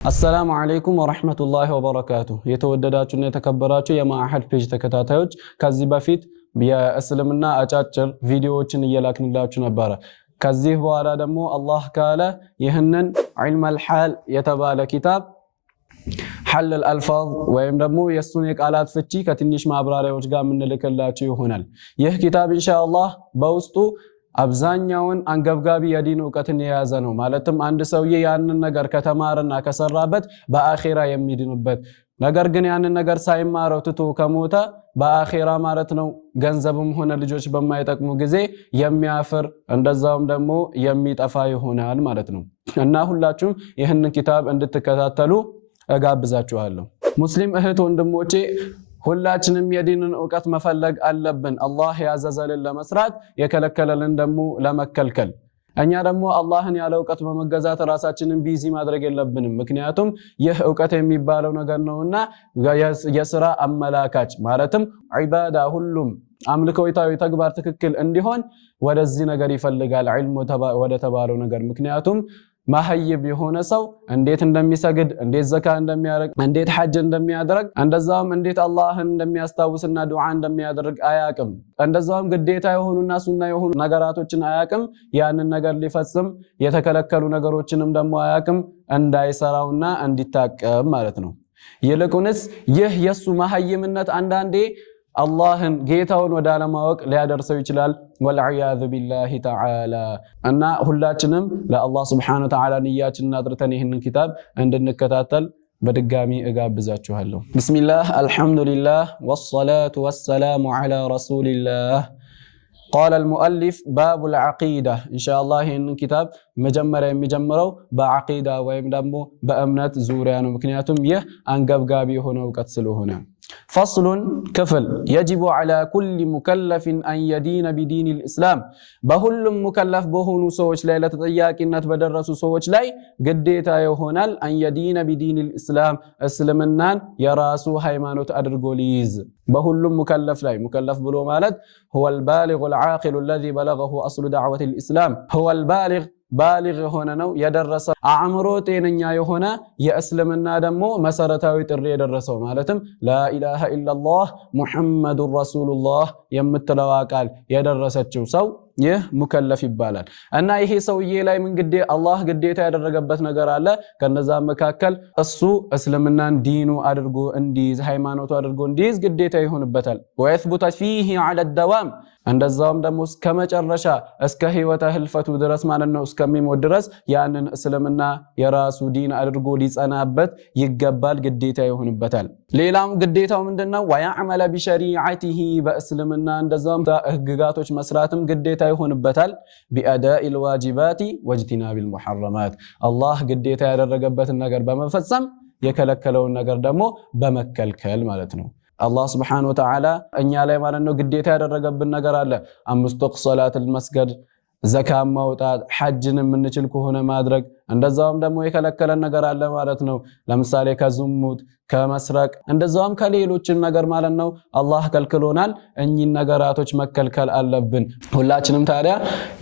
السلام عليكم ورحمة الله وبركاته የተወደዳችሁና የተከበራችሁ የማአሐድ ፔጅ ተከታታዮች ከዚህ በፊት የእስልምና አጫጭር ቪዲዮዎችን እየላክንላችሁ ነበር። ከዚህ በኋላ ደግሞ አላህ ካለ ይህንን ዒልም አልሐል የተባለ ኪታብ ሐል አልአልፋዝ ወይም ደግሞ የሱን የቃላት ፍቺ ከትንሽ ማብራሪያዎች ጋር ምንልክላችሁ ይሆናል። ይህ ኪታብ ኢንሻአላህ በውስጡ አብዛኛውን አንገብጋቢ የዲን ዕውቀትን የያዘ ነው። ማለትም አንድ ሰውዬ ያንን ነገር ከተማረና ከሰራበት በአኺራ የሚድንበት፣ ነገር ግን ያንን ነገር ሳይማረው ትቶ ከሞተ በአኺራ ማለት ነው ገንዘብም ሆነ ልጆች በማይጠቅሙ ጊዜ የሚያፍር እንደዛውም ደግሞ የሚጠፋ ይሆናል ማለት ነው። እና ሁላችሁም ይህንን ኪታብ እንድትከታተሉ እጋብዛችኋለሁ። ሙስሊም እህት ወንድሞቼ ሁላችንም የዲንን ዕውቀት መፈለግ አለብን። አላህ ያዘዘልን ለመስራት የከለከለልን ደግሞ ለመከልከል። እኛ ደግሞ አላህን ያለ ዕውቀት በመገዛት ራሳችንን ቢዚ ማድረግ የለብንም። ምክንያቱም ይህ ዕውቀት የሚባለው ነገር ነውና የሥራ አመላካች ማለትም ዒባዳ ሁሉም አምልኮታዊ ተግባር ትክክል እንዲሆን ወደዚህ ነገር ይፈልጋል ዒልም ወደ ተባለው ነገር። ምክንያቱም ማህይብ የሆነ ሰው እንዴት እንደሚሰግድ፣ እንዴት ዘካ እንደሚያደርግ፣ እንዴት ሐጅ እንደሚያደርግ፣ እንደዛውም እንዴት አላህን እንደሚያስታውስና ዱዓ እንደሚያደርግ አያቅም። እንደዛውም ግዴታ የሆኑና ሱና የሆኑ ነገራቶችን አያቅም። ያንን ነገር ሊፈጽም የተከለከሉ ነገሮችንም ደግሞ አያቅም፣ እንዳይሰራውና እንዲታቀም ማለት ነው። ይልቁንስ ይህ የሱ ማህይምነት አንዳንዴ አላህን ጌታውን ወደ አለማወቅ ሊያደርሰው ይችላል። ወልዒያዙ ቢላሂ ተዓላ። እና ሁላችንም ለአላህ ስብሓነሁ ወተዓላ ንያችንን አድርተን ይህንን ኪታብ እንድንከታተል በድጋሚ እጋብዛችኋለሁ። ቢስሚላህ አልሐምዱሊላህ ወሰላቱ ወሰላሙ ዐላ ረሱሊላህ። ቃለ አልሙአሊፍ ባቡል ዐቂዳ። ኢንሻአላህ ይህንን ኪታብ መጀመሪያ የሚጀምረው በዐቂዳ ወይም ደግሞ በእምነት ዙሪያ ነው። ምክንያቱም ይህ አንገብጋቢ የሆነ ዕውቀት ስለሆነ። ፈስሉን ክፍል የጅቡ ዐላ ኩሊ ሙከለፊን አን የዲነ ቢዲን ልእስላም። በሁሉም ሙከለፍ በሆኑ ሰዎች ላይ ለተጠያቂነት በደረሱ ሰዎች ላይ ግዴታ ይሆናል አን የዲነ ቢዲን ልእስላም፣ እስልምናን የራሱ ሃይማኖት አድርጎ ሊይዝ። በሁሉም ሙከለፍ ላይ ሙከለፍ ብሎ ማለት ሁወ ልባሊግ ልዓቂሉ አለዚ በለገሁ አስሉ ዳዕወት ልእስላም። ሁወ ልባሊግ ባሊግ የሆነ ነው የደረሰ አእምሮ ጤነኛ የሆነ የእስልምና ደግሞ መሰረታዊ ጥሪ የደረሰው ማለትም ላኢላሃ ኢላላህ ሙሐመዱን ረሱሉላህ የምትለዋ ቃል የደረሰችው ሰው ይህ ሙከለፍ ይባላል። እና ይሄ ሰውዬ ላይ ምን አላህ ግዴታ ያደረገበት ነገር አለ። ከነዛ መካከል እሱ እስልምናን ዲኑ አድርጎ እንዲይዝ ሃይማኖቱ አድርጎ እንዲይዝ ግዴታ ይሆንበታል። ወይثبت فيه على الدوام፣ እንደዛውም ደግሞ እስከ መጨረሻ እስከ ህይወተ ህልፈቱ ድረስ ማለት ነው እስከሚሞት ድረስ ያንን እስልምና የራሱ ዲን አድርጎ ሊጸናበት ይገባል፣ ግዴታ ይሆንበታል። ሌላም ግዴታው ምንድነው? ወያዕመለ ቢሸሪዓቲሂ፣ በእስልምና እንደዛውም ህግጋቶች መስራትም ግዴታ ይሆንበታል። ቢአዳኢል ዋጂባቲ ወጅቲናቢል ሙሐረማት፣ አላህ ግዴታ ያደረገበትን ነገር በመፈጸም የከለከለውን ነገር ደግሞ በመከልከል ማለት ነው። አላህ ስብሓነሁ ወተዓላ እኛ ላይ ማለት ነው ግዴታ ያደረገብን ነገር አለ። 5 ወቅት ሶላትን መስገድ፣ ዘካ ማውጣት፣ ሐጅን የምንችል ከሆነ ማድረግ። እንደዛውም ደግሞ የከለከለን ነገር አለ ማለት ነው። ለምሳሌ ከዝሙት፣ ከመስረቅ እንደዛውም ከሌሎችን ነገር ማለት ነው አላህ ከልክሎናል። እኚህን ነገራቶች መከልከል አለብን። ሁላችንም ታዲያ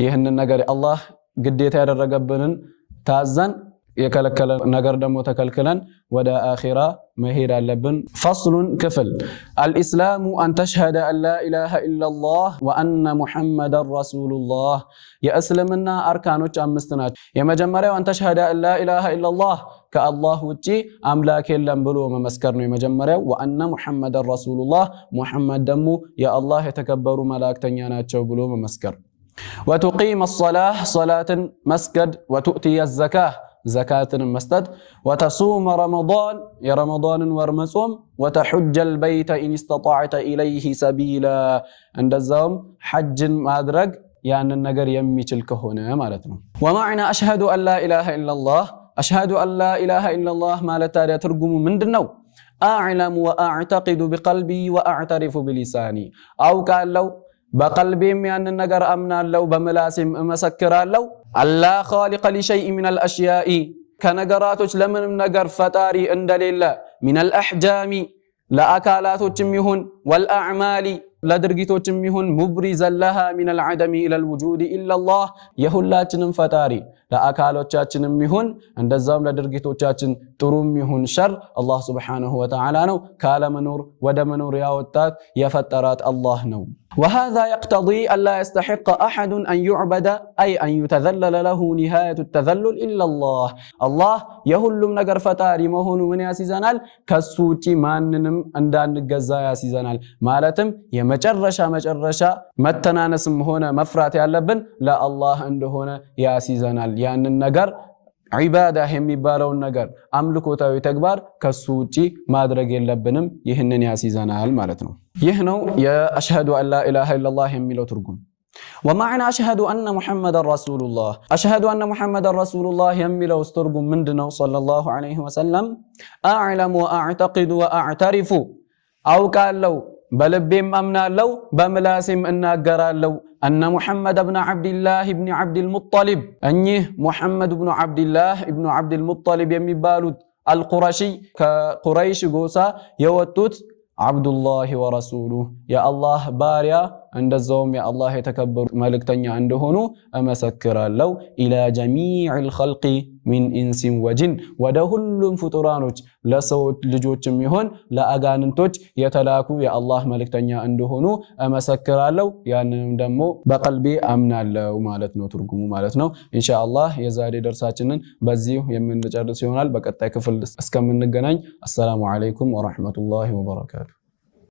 ይህንን ነገር አላህ ግዴታ ያደረገብንን ታዘን የከለከለ ነገር ደግሞ ተከልክለን ወደ አኺራ መሄድ አለብን። ፈስሉን ክፍል አልኢስላሙ አን ተሽሀደ አን ላ ኢላሃ ኢላላህ ወአነ ሙሐመደን ረሱሉላህ። የእስልምና አርካኖች 5 ናቸው። የመጀመሪያው አን ተሽሀደ አን ላ ኢላሃ ኢላላህ፣ ከአላህ ውጪ አምላክ የለም ብሎ መመስከር ነው የመጀመሪያው። ወአነ ሙሐመደን ረሱሉላህ፣ ሙሐመድ ደግሞ የአላህ የተከበሩ መላእክተኛ ናቸው ብሎ መመስከር። ወቱቂመ ሰላህ፣ ሰላትን መስገድ። ወቱእቲየ ዘካህ፣ ዘካትን መስጠት። ወተሱመ ረመዳን፣ የረመዳንን ወር መጾም። ወተሑጀል በይተ ኢን ኢስተጣዕተ ኢለይሂ ሰቢላ፣ እንደዛውም ሐጅን ማድረግ ያንን ነገር የሚችል ከሆነ ማለት ነው። ወማዕና አሽሀዱ አን ላ ኢላሃ ኢላላህ፣ አሽሀዱ አን ላ ኢላሃ ኢላላህ ማለት ታዲያ ትርጉሙ ምንድነው? አዕለሙ ወአዕተቂዱ ቢቀልቢ ወአዕተሪፉ ቢሊሳኒ፣ አውቃለሁ በቀልቤም ያንን ነገር አምናለሁ በምላሴም እመሰክራለሁ። አላ ኻሊቀ ሊሸይእ ሚነል አሽያኢ፣ ከነገራቶች ለምንም ነገር ፈጣሪ እንደሌለ። ሚነል አሕጃሚ፣ ለአካላቶችም ይሁን ወልአዕማሊ ለድርጊቶችም ይሁን ሙብሪዘን ለሃ ሚነል ዐደሚ ኢለል ውጁድ ኢለላህ የሁላችንም ፈጣሪ ለአካሎቻችንም ይሁን እንደዛም ለድርጊቶቻችን ጥሩም ይሁን ሸር አላህ ሱብሓነሁ ወተዓላ ነው። ካለመኖር ወደ መኖር ያወጣት የፈጠራት አላህ ነው። وهذا يقتضي ألا يستحق أحد أن يعبد أي أن يتذلل له نهاية التذلل إلا الله. الله يهلم نجر فتاري مهون من ياسيزانال كسوتي ماننم أندان جزا ياسيزانال مالتم يمجرشا متنانسم هنا مفرات يالبن لا الله عنده هنا ياسيزانال يعني النجر عبادة هم يبالون نجر أملكوا تاوي تكبر كسوتي ما درج يلبنم يهنن ياسيزانال مالتنا يهنو يا أشهد أن لا إله إلا الله يميلو ترجم ومعنى أشهد أن محمد رسول الله أشهد أن محمد رسول الله يميلو استرجم من دنو صلى الله عليه وسلم أعلم وأعتقد وأعترف أو قال لو بلبيم أمنا لو بملاسم أنا قرال لو أن محمد بن عبد الله بن عبد المطلب أنيه محمد بن عبد الله بن عبد المطلب يميبالود القرشي كقريش قوسا يوتوت عبد الله ورسوله يا الله باريا عند الزوم يا الله يتكبر مالك تنيا عنده هنو أمسكر لو إلى جميع الخلق من إنس وجن ودهلهم فترانوج لصوت لجوج ميهون لا أغاننتوج يتلاكو يا الله مالك تنيا عنده هنو أمسكر لو يعني دمو بقلبي أمنا لو مالتنا ترجمو مالتنا إن شاء الله يزاري درساتنا بزيو يمن نجرس يونال بقت تكفل اسكم من الجناين. السلام عليكم ورحمة الله وبركاته.